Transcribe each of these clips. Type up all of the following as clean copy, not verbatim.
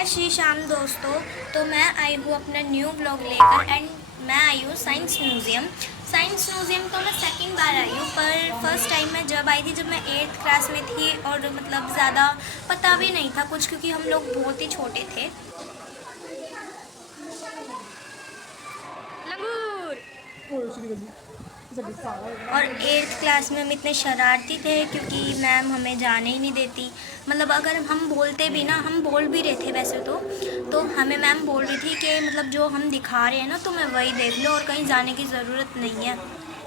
जय श्री श्याम दोस्तों। तो मैं आई हूँ अपना न्यू ब्लॉग लेकर एंड मैं आई हूँ साइंस म्यूज़ियम। तो मैं सेकंड बार आई हूँ, पर फर्स्ट टाइम मैं जब आई थी जब मैं 8th क्लास में थी और मतलब ज़्यादा पता भी नहीं था कुछ, क्योंकि हम लोग बहुत ही छोटे थे। और 8th क्लास में हम इतने शरारती थे क्योंकि मैम हमें जाने ही नहीं देती। मतलब अगर हम बोलते भी ना, हम बोल भी रहे थे वैसे तो हमें मैम बोल रही थी कि मतलब जो हम दिखा रहे हैं ना तो मैं वही देख लो और कहीं जाने की ज़रूरत नहीं है।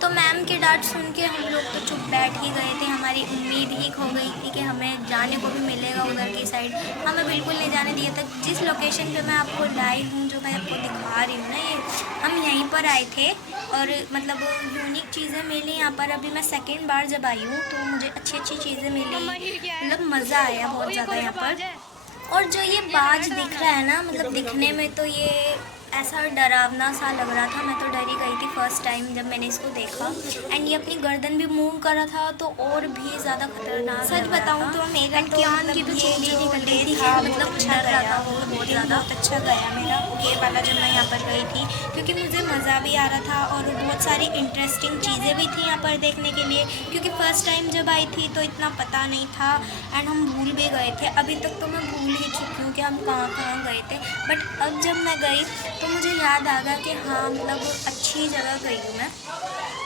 तो मैम के डांट सुन के हम लोग तो चुप बैठ ही गए थे। हमारी उम्मीद ही खो गई थी कि हमें जाने को भी मिलेगा उधर की साइड। हमें बिल्कुल नहीं जाने दिया था। जिस लोकेशन पे मैं आपको लाइव हूँ, जो मैं आपको दिखा रही हूँ ना, ये हम यहीं पर आए थे और मतलब यूनिक चीज़ें मिली यहाँ पर। अभी मैं सेकेंड बार जब आई हूँ तो मुझे अच्छी अच्छी चीज़ें मिली, मतलब मज़ा आया बहुत ज़्यादा यहाँ पर। और जो ये बाज दिख रहा है ना, मतलब दिखने में तो ये ऐसा डरावना सा लग रहा था। मैं तो डर ही गई थी फर्स्ट टाइम जब मैंने इसको देखा। एंड ये अपनी गर्दन भी मूव कर रहा था तो और भी ज़्यादा खतरनाक। सच बताऊँ तो मेरा तो कियान की भी चेंज ही निकल रही थी, मतलब डर रहा था वो बहुत ज़्यादा। बहुत अच्छा गया मेरा ये वाला जब मैं यहाँ पर गई थी, क्योंकि मुझे मज़ा भी आ रहा था और बहुत सारी इंटरेस्टिंग चीज़ें भी थी यहाँ पर देखने के लिए। क्योंकि फ़र्स्ट टाइम जब आई थी तो इतना पता नहीं था एंड हम भूल भी गए थे। अभी तक तो मैं भूल ही चुकी हूँ कि हम कहाँ कहाँ गए थे, बट अब जब मैं गई तो मुझे याद आ गया कि हाँ मतलब अच्छी जगह गई हूँ मैं।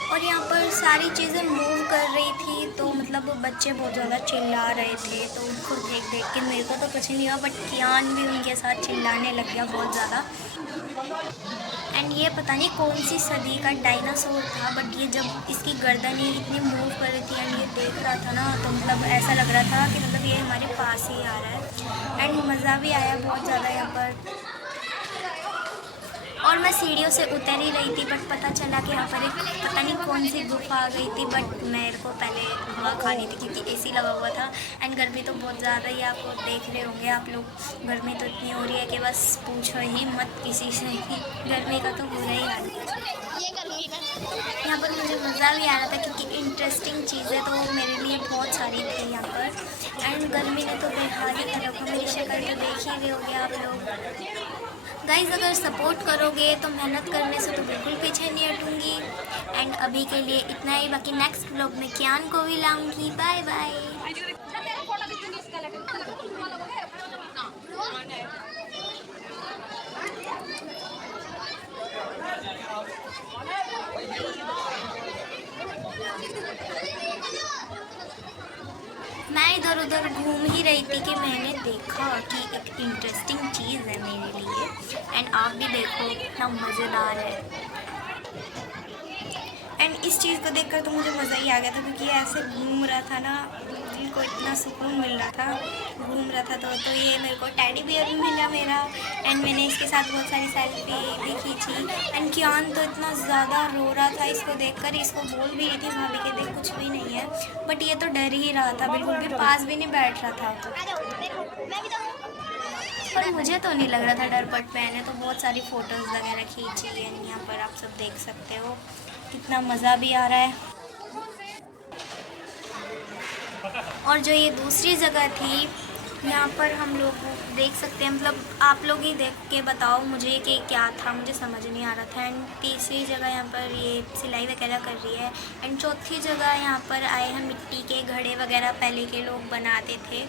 और यहाँ पर सारी चीज़ें मूव कर रही थी तो मतलब बच्चे बहुत ज़्यादा चिल्ला रहे थे, तो उनको देख देख के मेरे को तो कुछ नहीं हुआ, बट कियान भी उनके साथ चिल्लाने लग गया बहुत ज़्यादा। एंड ये पता नहीं कौन सी सदी का डायनासोर था, बट ये जब इसकी गर्दन ही इतनी मूव कर रही थी एंड ये देख रहा था ना, तो मतलब ऐसा लग रहा था कि मतलब ये हमारे पास ही आ रहा है। एंड मज़ा भी आया बहुत ज़्यादा यहाँ पर। और मैं सीढ़ियों से उतर ही रही थी, बट पता चला कि यहाँ पर एक पता नहीं कौन सी गुफा आ गई थी, बट मेरे को पहले हवा खानी थी क्योंकि एसी लगा हुआ था। एंड गर्मी तो बहुत ज़्यादा ही, आप देख रहे होंगे आप लोग, गर्मी तो इतनी हो रही है कि बस पूछो ही मत किसी से ही। गर्मी का तो बुरा ही हाल है। यहाँ पर मुझे मज़ा भी आ रहा था क्योंकि इंटरेस्टिंग चीज़ें तो मेरे लिए बहुत सारी थी यहाँ पर। एंड गर्मी ने तो बेहाल ही कर रखा, मेरी शक्ल तो देख ही रहे होगे आप लोग। गाइज़ अगर सपोर्ट करोगे तो मेहनत करने से तो बिल्कुल पीछे नहीं हटूँगी। एंड अभी के लिए इतना ही, बाकी नेक्स्ट ब्लॉग में कियान को भी लाऊंगी। Bye bye. मैं इधर उधर घूम ही रही थी कि मैंने देखा कि एक इंटरेस्टिंग चीज़ है मेरे लिए। एंड आप भी देखो कितना मज़ेदार है। एंड इस चीज़ को देखकर तो मुझे मज़ा ही आ गया था, क्योंकि ऐसे घूम रहा था ना, दिल को इतना सुकून मिल रहा था घूम रहा था। तो ये मेरे को टेडी बियर भी मिला मेरा। एंड मैंने इसके साथ बहुत सारी सेल्फी भी खींची। एंड कियान तो इतना ज़्यादा रो रहा था इसको देखकर, इसको बोल भी रही थी भाभी के देख कुछ भी नहीं है, बट ये तो डर ही रहा था, बिल्कुल भी पास भी नहीं बैठ रहा था। और मुझे तो नहीं लग रहा था डर, बट मैंने तो बहुत सारी फ़ोटोज़ वगैरह खींची है। यहाँ पर आप सब देख सकते हो कितना मज़ा भी आ रहा है। और जो ये दूसरी जगह थी, यहाँ पर हम लोग देख सकते हैं, मतलब आप लोग ही देख के बताओ मुझे कि क्या था, मुझे समझ नहीं आ रहा था। एंड तीसरी जगह यहाँ पर ये सिलाई वगैरह कर रही है। एंड चौथी जगह यहाँ पर आए हैं मिट्टी के घड़े वगैरह पहले के लोग बनाते थे।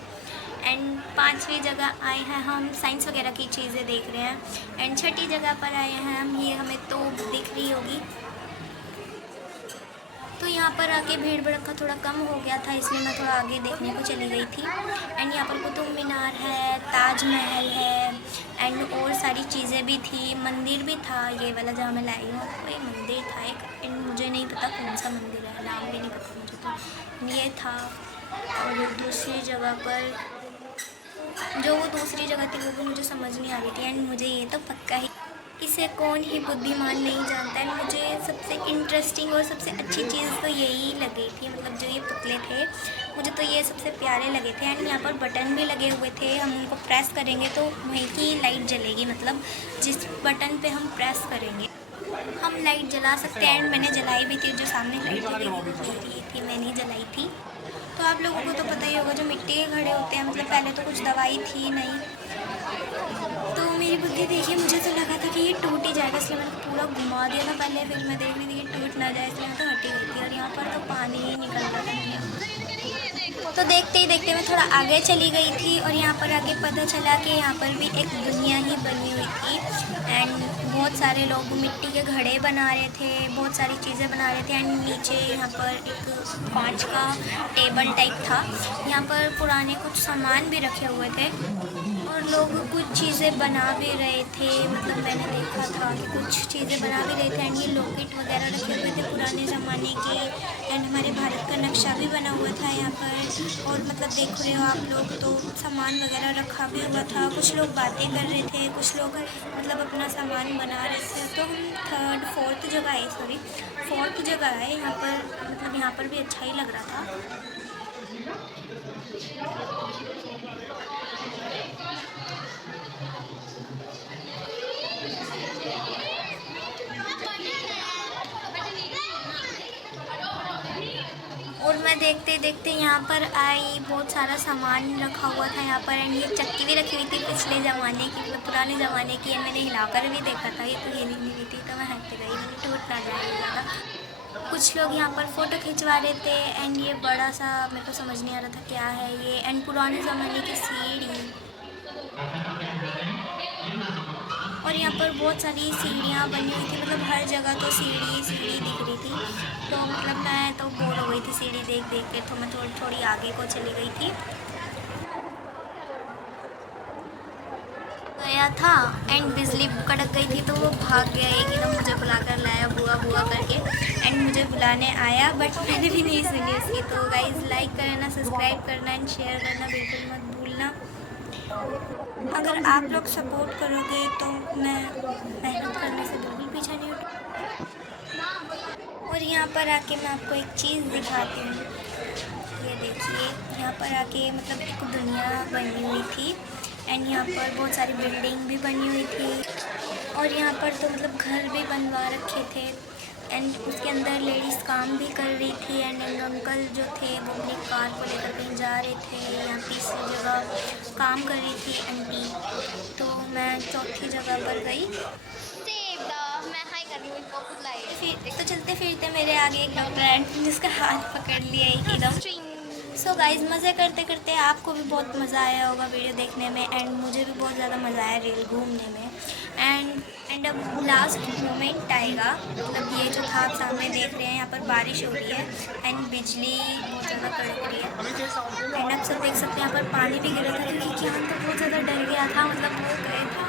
एंड पांचवी जगह आए हैं हम साइंस वगैरह की चीज़ें देख रहे हैं। एंड छठी जगह पर आए हैं हम, ये हमें तोप दिख रही होगी। तो यहाँ पर आके भीड़ भड़का थोड़ा कम हो गया था, इसलिए मैं थोड़ा आगे देखने को चली गई थी। एंड यहाँ पर कुतुब मीनार है, ताजमहल है एंड और सारी चीज़ें भी थी। मंदिर भी था, ये वाला जहाँ मैं लाई हूँ कोई मंदिर था एक, एंड मुझे नहीं पता कौन सा मंदिर है, नाम भी नहीं पता मुझे, तो ये था। और दूसरी जगह पर, जो वो दूसरी जगह थी वो भी मुझे समझ नहीं आ रही थी। एंड मुझे ये तो पक्का ही, इसे कौन ही बुद्धिमान नहीं जानता है। मुझे सबसे इंटरेस्टिंग और सबसे अच्छी चीज़ तो यही लगी थी, मतलब जो ये पुतले थे मुझे तो ये सबसे प्यारे लगे थे। एंड यहाँ पर बटन भी लगे हुए थे, हम उनको प्रेस करेंगे तो वहीं की लाइट जलेगी, मतलब जिस बटन पे हम प्रेस करेंगे हम लाइट जला सकते हैं। एंड मैंने जलाई भी थी, जो सामने लाइट जलाई थी मैंने जलाई थी। तो आप लोगों को तो पता ही होगा जो मिट्टी के घड़े होते हैं, मतलब पहले तो कुछ दवाई थी नहीं, जाएगा, इसलिए मैंने पूरा घुमा दिया था पहले, फिर मैं देख रही थी कि टूट ना जाए, इसलिए मैं तो हटी गई थी। और यहाँ पर तो पानी ही निकल रहा था। तो देखते ही देखते मैं थोड़ा आगे चली गई थी और यहाँ पर आके पता चला कि यहाँ पर भी एक दुनिया ही बनी हुई थी। एंड बहुत सारे लोग मिट्टी के घड़े बना रहे थे, बहुत सारी चीज़ें बना रहे थे। एंड नीचे यहाँ पर एक कांच का टेबल टाइप था, यहाँ पर पुराने कुछ सामान भी रखे हुए थे और लोग कुछ चीज़ें बना भी रहे थे। मतलब मैंने देखा था कि कुछ चीज़ें बना भी रहे थे। एंड ये लॉकेट वगैरह रखे हुए थे पुराने ज़माने के। एंड हमारे भारत का नक्शा भी बना हुआ था यहाँ पर। और मतलब देख रहे हो आप लोग, तो सामान वगैरह रखा भी हुआ था। कुछ लोग बातें कर रहे थे, कुछ लोग मतलब अपना सामान बना रहे थे। तो हम फोर्थ जगह आए यहाँ पर। मतलब यहाँ पर भी अच्छा ही लग रहा था। और मैं देखते देखते यहाँ पर आई, बहुत सारा सामान रखा हुआ था यहाँ पर। एंड ये चक्की भी रखी हुई थी पिछले ज़माने की, मतलब पुराने ज़माने की। एंड मैंने हिलाकर भी देखा था, ये तो हिली नहीं हुई थी, तो मैं हट गई, मैंने टूट ना जाए ज़्यादा। कुछ लोग यहाँ पर फ़ोटो खिंचवा रहे थे। एंड ये बड़ा सा, मेरे को समझ नहीं आ रहा था क्या है ये। एंड पुराने ज़माने की सीढ़ी, और यहाँ पर बहुत सारी सीढ़ियाँ बनी हुई थी। मतलब हर जगह तो सीढ़ी सीढ़ी दिख रही थी। तो मतलब मैं तो बोर हो गई थी सीढ़ी देख देख के, तो मैं थोड़ी आगे को चली गई थी। गया था एंड बिजली कड़क गई थी, तो वो भाग गया एकदम, मुझे बुलाकर लाया बुआ बुआ करके। एंड मुझे बुलाने आया, बट मैंने भी नहीं सुनी उसकी। तो गाइज़, लाइक करना, सब्सक्राइब करना एंड शेयर करना बिल्कुल मत भूलना। अगर आप लोग सपोर्ट करोगे तो मैं मेहनत करने से बिल्कुल पीछे नहीं हटूँ। और यहाँ पर आके मैं आपको एक चीज़ दिखाती हूँ। ये देखिए, यहाँ पर आके मतलब एक दुनिया बनी हुई थी। एंड यहाँ पर बहुत सारी बिल्डिंग भी बनी हुई थी। और यहाँ पर तो मतलब घर भी बनवा रखे थे। एंड उसके अंदर लेडीज़ काम भी कर रही थी। एंड अंकल जो थे वो अपनी कार को लेकर कहीं जा रहे थे। यहाँ तीसरी जगह काम कर रही थी आंटी। तो मैं चौथी जगह पर गई। मैं हाई कर रही हूँ इनको खुद लाए। फिर तो चलते फिरते मेरे आगे एक डॉक्टर आंटी, जिसका हाथ पकड़ लिया एकदम। सो गाइज़, मज़े करते करते आपको भी बहुत मज़ा आया होगा वीडियो देखने में। एंड मुझे भी बहुत ज़्यादा मज़ा आया रेल घूमने में। एंड अब लास्ट मोमेंट आएगा। मतलब ये जो था आप सामने देख रहे हैं, यहाँ पर बारिश हो रही है एंड बिजली बहुत ज़्यादा कड़क रही है। एंड आप सब देख सकते हैं यहाँ पर पानी भी गिरा था, क्योंकि क्या तो बहुत ज़्यादा डर गया था, मतलब वो गए था।